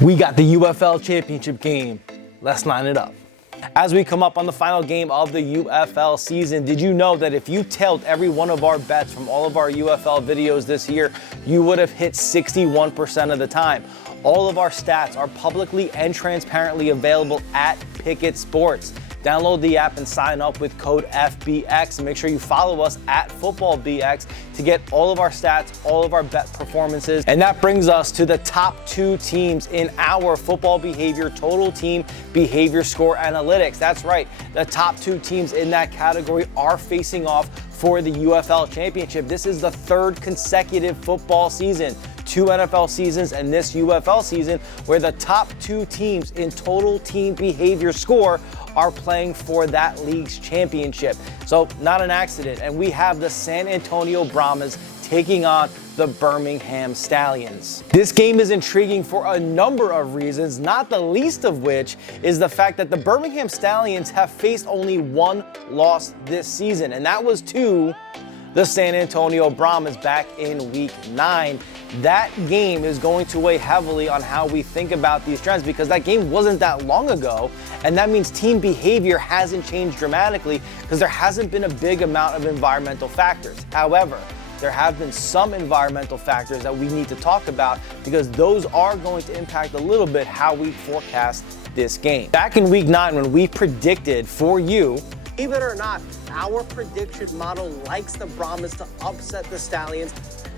We got the UFL Championship game. Let's line it up. As we come up on the final game of the UFL season, did you know that if you tailed every one of our bets from all of our UFL videos this year, you would have hit 61% of the time? All of our stats are publicly and transparently available at Pickett Sports. Download the app and sign up with code FBX, and make sure you follow us at FootballBX to get all of our stats, all of our bet performances. And that brings us to the top two teams in our football behavior total team behavior score analytics. That's right, the top two teams in that category are facing off for the UFL Championship. This is the third consecutive football season, 2 NFL seasons and this UFL season, where the top two teams in total team behavior score are playing for that league's championship. So not an accident. And we have the San Antonio Brahmas taking on the Birmingham Stallions. This game is intriguing for a number of reasons, not the least of which is the fact that the Birmingham Stallions have faced only one loss this season, and that was to the San Antonio Brahmas back in week 9. That game is going to weigh heavily on how we think about these trends, because that game wasn't that long ago, and that means team behavior hasn't changed dramatically because there hasn't been a big amount of environmental factors. However, there have been some environmental factors that we need to talk about, because those are going to impact a little bit how we forecast this game. Back in week 9, when we predicted for you, believe it or not, our prediction model likes the Brahmas to upset the Stallions,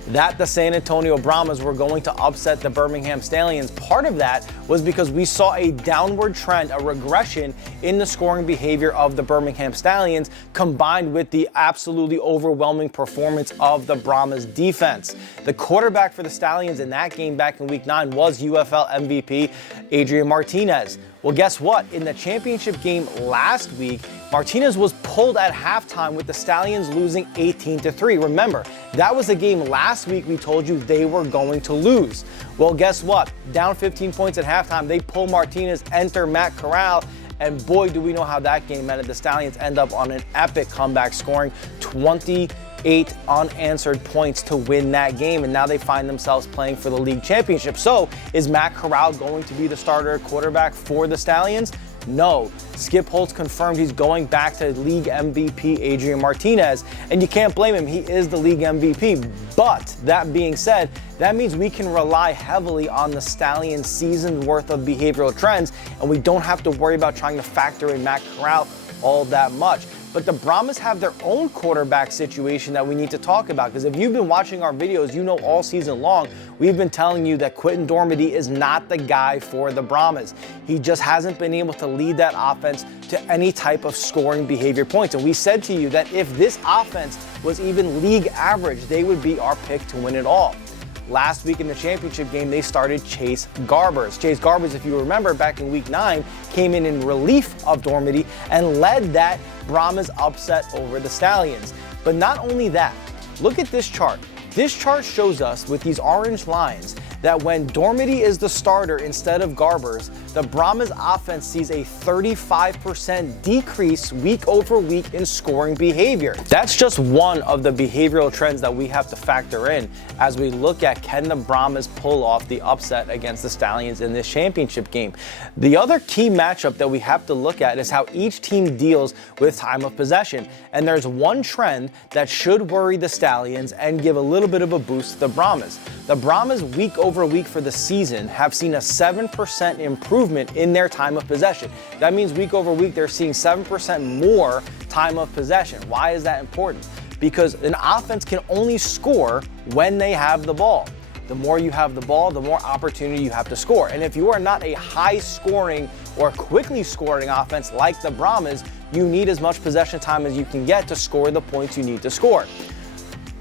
that the San Antonio Brahmas were going to upset the Birmingham Stallions. Part of that was because we saw a downward trend, a regression in the scoring behavior of the Birmingham Stallions, combined with the absolutely overwhelming performance of the Brahmas defense. The quarterback for the Stallions in that game back in week 9 was UFL MVP Adrian Martinez. Well, guess what? In the championship game last week, Martinez was pulled at halftime with the Stallions losing 18-3. Remember, that was a game last week we told you they were going to lose. Well, guess what? Down 15 points at halftime, they pull Martinez, enter Matt Corral, and boy, do we know how that game ended. The Stallions end up on an epic comeback, scoring 28 unanswered points to win that game, and now they find themselves playing for the league championship. So is Matt Corral going to be the starter quarterback for the Stallions? No. Skip Holtz confirmed he's going back to league MVP Adrian Martinez, and you can't blame him. He is the league MVP. But that being said, that means we can rely heavily on the Stallions' season's worth of behavioral trends, and we don't have to worry about trying to factor in Matt Corral all that much. But the Brahmas have their own quarterback situation that we need to talk about, because if you've been watching our videos, you know all season long, we've been telling you that Quinton Dormady is not the guy for the Brahmas. He just hasn't been able to lead that offense to any type of scoring behavior points. And we said to you that if this offense was even league average, they would be our pick to win it all. Last week in the championship game, they started Chase Garbers. Chase Garbers, if you remember, back in week 9, came in relief of Dormady and led that Brahmas upset over the Stallions. But not only that, look at this chart. This chart shows us with these orange lines that when Dormady is the starter instead of Garbers, the Brahmas offense sees a 35% decrease week over week in scoring behavior. That's just one of the behavioral trends that we have to factor in as we look at, can the Brahmas pull off the upset against the Stallions in this championship game. The other key matchup that we have to look at is how each team deals with time of possession. And there's one trend that should worry the Stallions and give a little bit of a boost to the Brahmas. The Brahmas week over week for the season have seen a 7% improvement in their time of possession. That means week over week they're seeing 7% more time of possession. Why is that important? Because an offense can only score when they have the ball. The more you have the ball, the more opportunity you have to score. And if you are not a high scoring or quickly scoring offense like the Brahmas, you need as much possession time as you can get to score the points you need to score.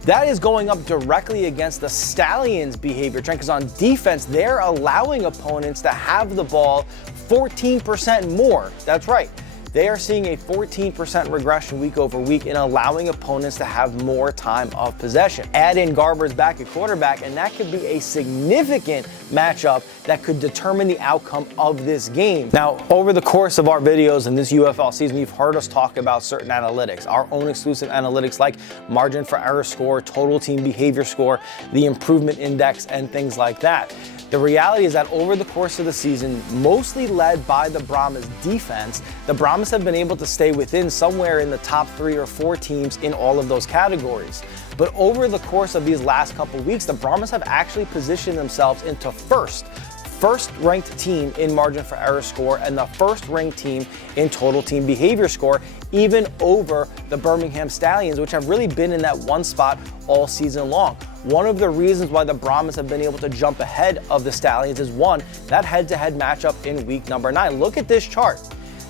That is going up directly against the Stallions' behavior trend, because on defense, they're allowing opponents to have the ball 14% more. That's right. They are seeing a 14% regression week over week in allowing opponents to have more time of possession. Add in Garbers back at quarterback, and that could be a significant matchup that could determine the outcome of this game. Now, over the course of our videos in this UFL season, you've heard us talk about certain analytics, our own exclusive analytics like margin for error score, total team behavior score, the improvement index, and things like that. The reality is that over the course of the season, mostly led by the Brahmas defense, the Brahmas have been able to stay within somewhere in the top 3 or 4 teams in all of those categories. But over the course of these last couple weeks, the Brahmas have actually positioned themselves into first-ranked team in margin for error score and the first-ranked team in total team behavior score, even over the Birmingham Stallions, which have really been in that one spot all season long. One of the reasons why the Brahmas have been able to jump ahead of the Stallions is, one, that head-to-head matchup in week number 9. Look at this chart.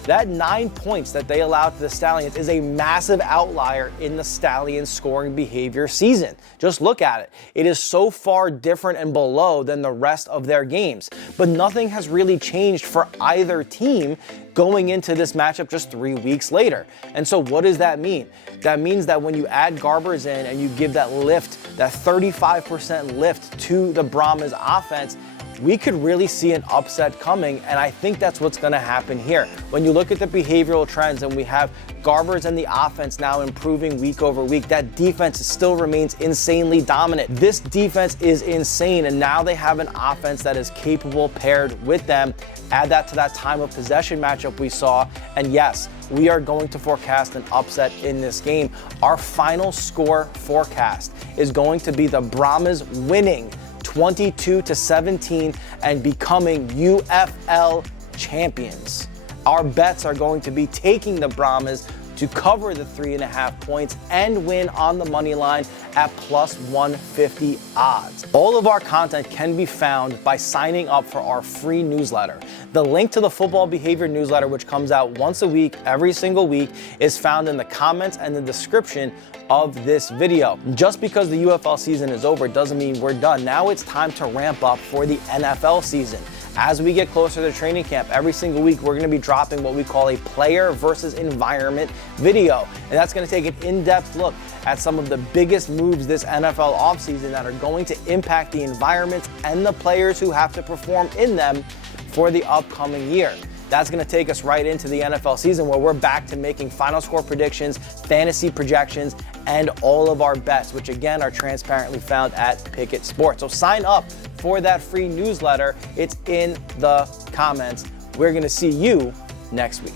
That 9 points that they allowed to the Stallions is a massive outlier in the Stallions scoring behavior season. Just look at it. It is so far different and below than the rest of their games. But nothing has really changed for either team going into this matchup just 3 weeks later. And so what does that mean? That means that when you add Garbers in and you give that lift, that 35% lift to the Brahmas offense, we could really see an upset coming, and I think that's what's going to happen here. When you look at the behavioral trends and we have Garbers and the offense now improving week over week, that defense still remains insanely dominant. This defense is insane, and now they have an offense that is capable paired with them. Add that to that time of possession matchup we saw, and yes, we are going to forecast an upset in this game. Our final score forecast is going to be the Brahmas winning 22-17 and becoming UFL champions. Our bets are going to be taking the Brahmas to cover the 3.5 points and win on the money line at plus 150 odds. All of our content can be found by signing up for our free newsletter. The link to the football behavior newsletter, which comes out once a week, every single week, is found in the comments and the description of this video. Just because the UFL season is over doesn't mean we're done. Now it's time to ramp up for the NFL season. As we get closer to training camp, every single week we're going to be dropping what we call a player versus environment video. And that's going to take an in-depth look at some of the biggest moves this NFL offseason that are going to impact the environments and the players who have to perform in them for the upcoming year. That's going to take us right into the NFL season, where we're back to making final score predictions, fantasy projections, and all of our bets, which again are transparently found at Pickett Sports. So sign up for that free newsletter. It's in the comments. We're going to see you next week.